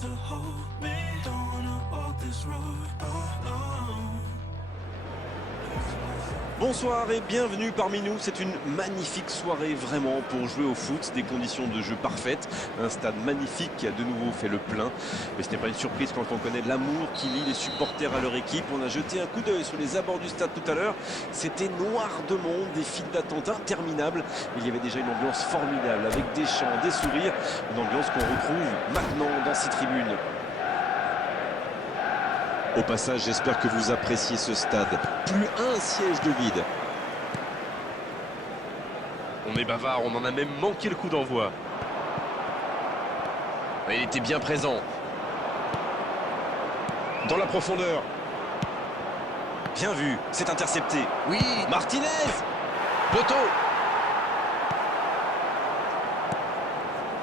to hold me. Don't wanna walk this road alone. Bonsoir et bienvenue parmi nous. C'est une magnifique soirée vraiment pour jouer au foot, des conditions de jeu parfaites, un stade magnifique qui a de nouveau fait le plein. Mais ce n'est pas une surprise quand on connaît l'amour qui lie les supporters à leur équipe. On a jeté un coup d'œil sur les abords du stade tout à l'heure. C'était noir de monde, des files d'attente interminables. Il y avait déjà une ambiance formidable avec des chants, des sourires, une ambiance qu'on retrouve maintenant dans ces tribunes. Au passage, j'espère que vous appréciez ce stade. Plus un siège de vide. On est bavard, on en a même manqué le coup d'envoi. Il était bien présent. Dans la profondeur. Bien vu, c'est intercepté. Oui, Martinez! poteau.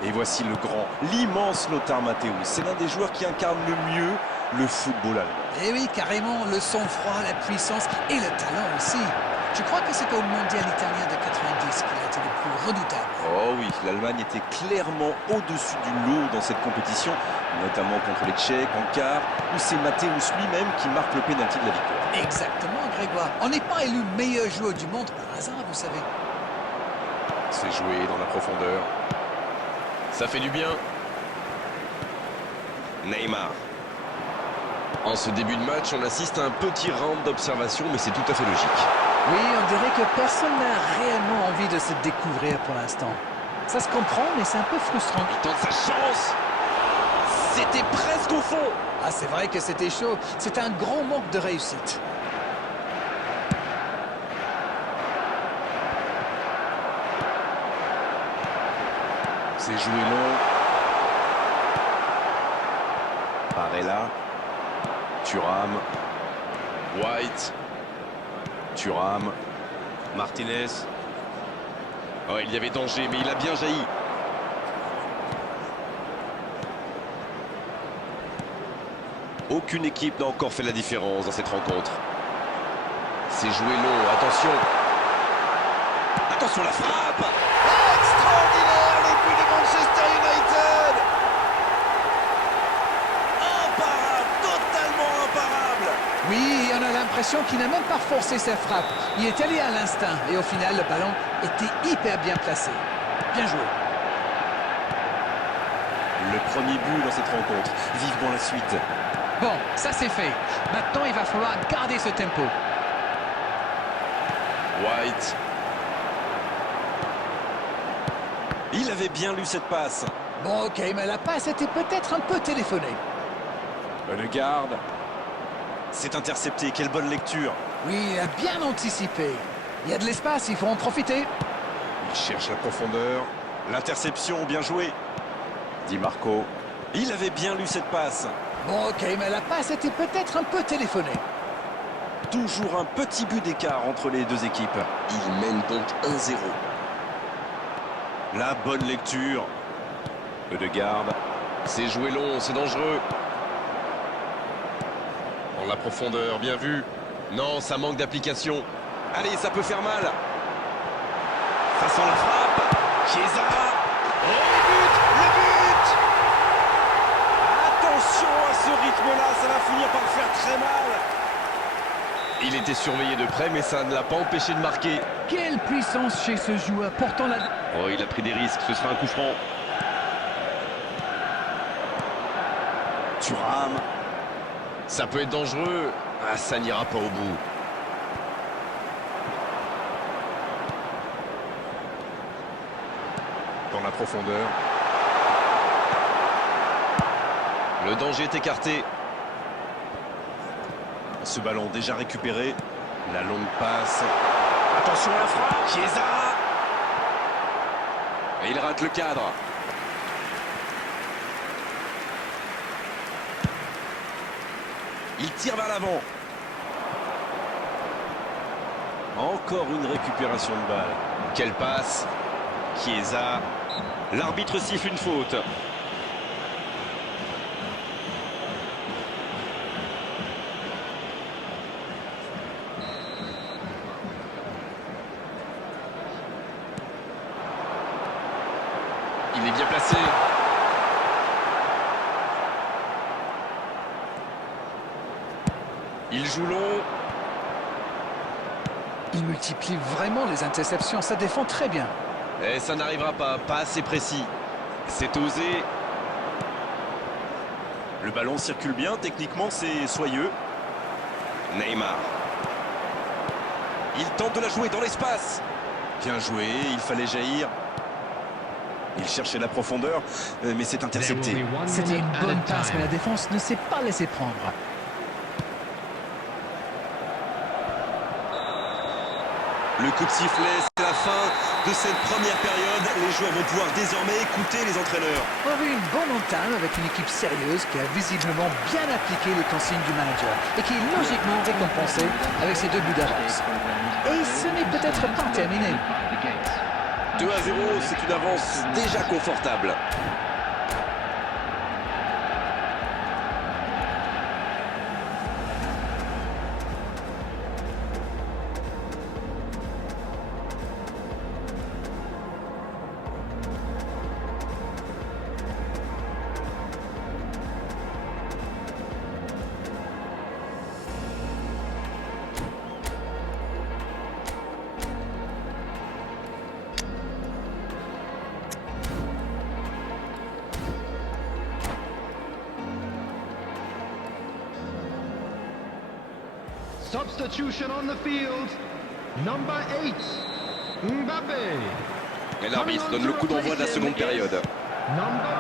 Et voici le grand, l'immense Lothar Matthäus. C'est l'un des joueurs qui incarne le mieux le football allemand. Et oui, carrément, le sang-froid, la puissance et le talent aussi. Je crois que c'est au mondial italien de 90 qu'il a été le plus redoutable. Oh oui, l'Allemagne était clairement au-dessus du lot dans cette compétition, notamment contre les Tchèques en quart, où c'est Matthäus lui-même qui marque le pénalty de la victoire. Exactement, Grégoire. On n'est pas élu meilleur joueur du monde par hasard, vous savez. C'est joué dans la profondeur. Ça fait du bien. Neymar. En ce début de match, on assiste à un petit round d'observation, mais c'est tout à fait logique. Oui, on dirait que personne n'a réellement envie de se découvrir pour l'instant. Ça se comprend, mais c'est un peu frustrant. Il tente sa chance. C'était presque au fond. Ah, c'est vrai que c'était chaud. C'est un grand manque de réussite. C'est joué long. Barella. Thuram. White. Thuram. Martinez. Oh, il y avait danger, mais il a bien jailli. Aucune équipe n'a encore fait la différence dans cette rencontre. C'est joué long, attention. Attention la frappe! Extraordinaire, les buts de Manchester United. Imparable, totalement imparable! Oui, on a l'impression qu'il n'a même pas forcé sa frappe. Il est allé à l'instinct et au final, le ballon était hyper bien placé. Bien joué. Le premier but dans cette rencontre. Vivement la suite. Bon, ça c'est fait. Maintenant, il va falloir garder ce tempo. White. Il avait bien lu cette passe. Bon, ok, mais la passe était peut-être un peu téléphonée. Le garde. C'est intercepté. Quelle bonne lecture. Oui, il a bien anticipé. Il y a de l'espace, il faut en profiter. Il cherche la profondeur. L'interception, bien joué. Di Marco. Il avait bien lu cette passe. Bon, ok, mais la passe était peut-être un peu téléphonée. Toujours un petit but d'écart entre les deux équipes. Il mène donc 1-0. La bonne lecture. De garde. C'est joué long, c'est dangereux. Dans la profondeur, bien vu. Non, ça manque d'application. Allez, ça peut faire mal. Ça sent la frappe. Chiesa. Oh, le but. Attention à ce rythme-là, ça va finir par faire très mal. Il était surveillé de près, mais ça ne l'a pas empêché de marquer. Quelle puissance chez ce joueur, pourtant la... Oh, il a pris des risques, ce sera un coup franc. Thuram. Ça peut être dangereux. Ah, ça n'ira pas au bout. Dans la profondeur. Le danger est écarté. Ce ballon déjà récupéré. La longue passe. Attention à la frappe. Chiesa. Et il rate le cadre. Il tire vers l'avant. Encore une récupération de balle. Quelle passe. Chiesa. L'arbitre siffle une faute. Il est bien placé. Il joue long. Il multiplie vraiment les interceptions, ça défend très bien. Et ça n'arrivera pas, pas assez précis. C'est osé. Le ballon circule bien, techniquement c'est soyeux. Neymar. Il tente de la jouer dans l'espace. Bien joué, il fallait jaillir. Il cherchait la profondeur, mais c'est intercepté. C'était une bonne passe, mais la défense ne s'est pas laissée prendre. Le coup de sifflet, c'est la fin de cette première période. Les joueurs vont pouvoir désormais écouter les entraîneurs. On a vu une bonne entame avec une équipe sérieuse qui a visiblement bien appliqué les consignes du manager et qui est logiquement récompensée avec ses 2 buts d'avance. Et ce n'est peut-être pas terminé. 2-0, c'est une avance déjà confortable. Substitution on the field. Number 8, Mbappé. Et l'arbitre donne le coup d'envoi de la seconde période. Number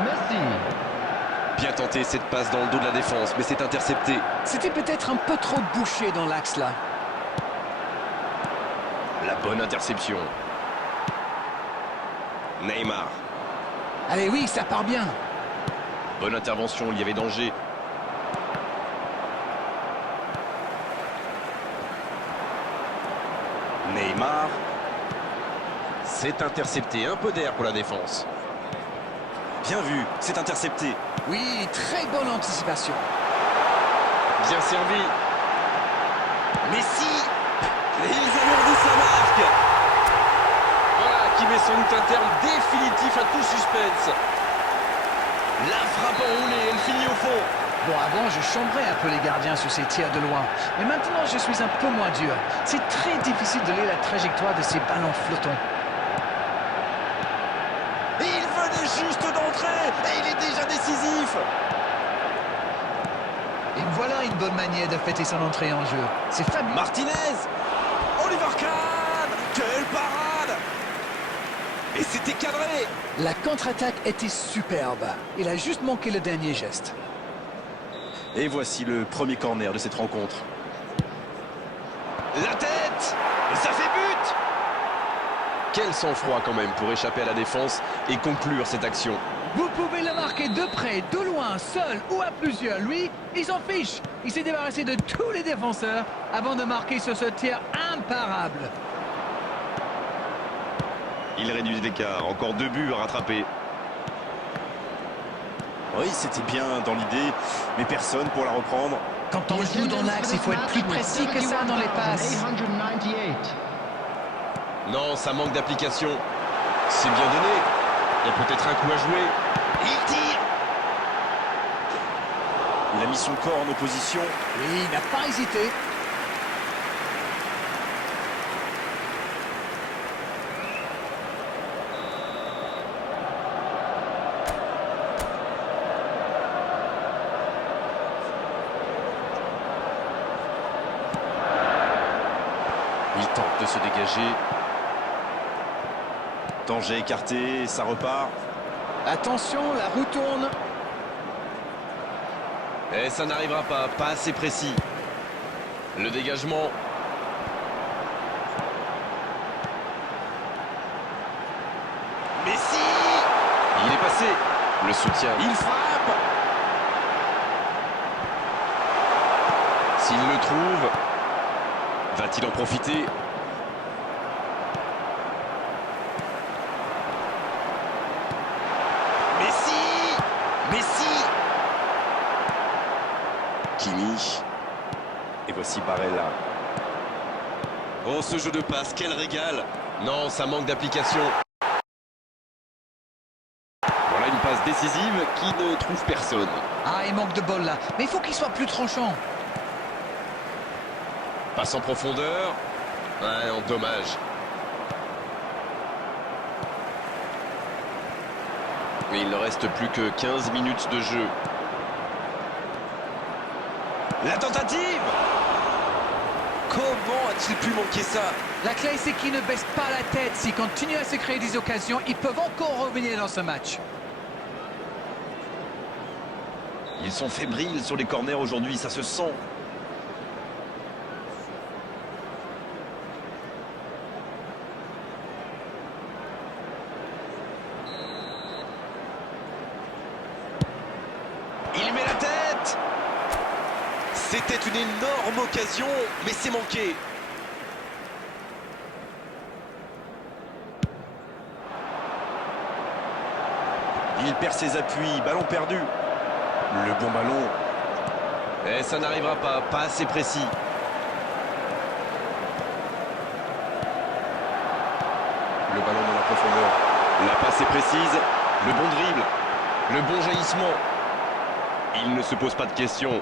11, Messi. Bien tenté cette passe dans le dos de la défense, mais c'est intercepté. C'était peut-être un peu trop bouché dans l'axe là. La bonne interception. Neymar. Allez oui, ça part bien. Bonne intervention, il y avait danger. Neymar. C'est intercepté, un peu d'air pour la défense. Bien vu, c'est intercepté. Oui, très bonne anticipation. Bien servi. Messi. Et ils alourdissent la marque. Voilà qui met son but interne définitif à tout suspense. La frappe enroulée, elle finit au fond. Bon, avant, je chambrais un peu les gardiens sur ces tirs de loin. Mais maintenant, je suis un peu moins dur. C'est très difficile de lire la trajectoire de ces ballons flottants. Et il venait juste d'entrer. Et il est déjà décisif. Et voilà une bonne manière de fêter son entrée en jeu. C'est fabuleux. Martinez. Oliver Kahn. Quelle parade. Et c'était cadré. La contre-attaque était superbe. Il a juste manqué le dernier geste. Et voici le premier corner de cette rencontre. La tête. Ça fait but. Quel sang-froid quand même pour échapper à la défense et conclure cette action. Vous pouvez le marquer de près, de loin, seul ou à plusieurs. Lui, il s'en fiche. Il s'est débarrassé de tous les défenseurs avant de marquer sur ce tir imparable. Il réduit l'écart, encore 2 buts à rattraper. Oui, c'était bien dans l'idée, mais personne pour la reprendre. Quand on joue dans l'axe, il faut être plus précis que ça dans les passes. 898. Non, ça manque d'application. C'est bien donné. Il y a peut-être un coup à jouer. Il tire. Il a mis son corps en opposition. Oui, il n'a pas hésité. Il tente de se dégager. Danger écarté, ça repart. Attention, la roue tourne. Et ça n'arrivera pas, pas assez précis. Le dégagement. Messi. Il est passé. Le soutien. Il frappe. S'il le trouve, va-t-il en profiter? Messi. Messi. Kimi. Et voici Barella. Oh, ce jeu de passe, quel régal. Non, ça manque d'application. Voilà une passe décisive qui ne trouve personne. Ah, il manque de bol là. Mais il faut qu'il soit plus tranchant. Passe en profondeur. Ouais, en dommage. Et il ne reste plus que 15 minutes de jeu. La tentative! Comment a-t-il pu manquer ça? La clé, c'est qu'ils ne baissent pas la tête. S'ils continuent à se créer des occasions, ils peuvent encore revenir dans ce match. Ils sont fébriles sur les corners aujourd'hui, ça se sent. Il met la tête! C'était une énorme occasion, mais c'est manqué. Il perd ses appuis, ballon perdu. Le bon ballon. Et ça n'arrivera pas assez précis. Le ballon dans la profondeur. La passe est précise. Le bon dribble. Le bon jaillissement. Il ne se pose pas de questions.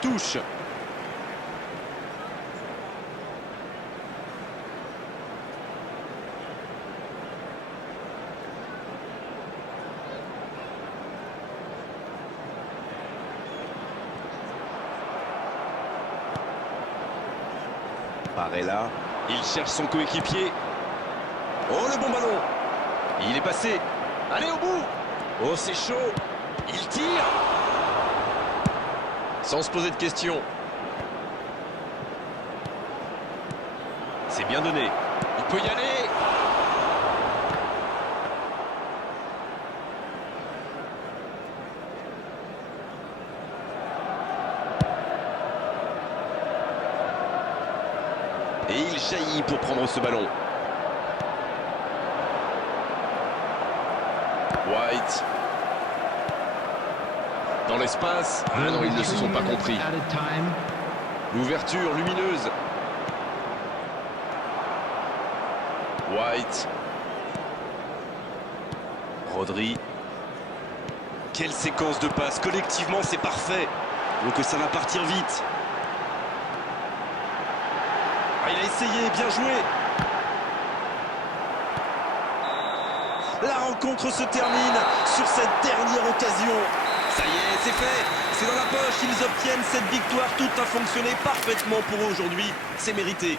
Touche. Barella, il cherche son coéquipier. Oh, le bon ballon. Il est passé. Allez au bout. Oh, c'est chaud. Il tire. Sans se poser de questions. C'est bien donné. Il peut y aller. Et il jaillit pour prendre ce ballon. White. Dans l'espace. Ah non, ils ne se sont pas compris. L'ouverture lumineuse. White. Rodri. Quelle séquence de passes. Collectivement, c'est parfait. Donc ça va partir vite. Ah, il a essayé, bien joué. La rencontre se termine sur cette dernière occasion. Ça y est, c'est fait. C'est dans la poche. Ils obtiennent cette victoire. Tout a fonctionné parfaitement pour eux aujourd'hui. C'est mérité.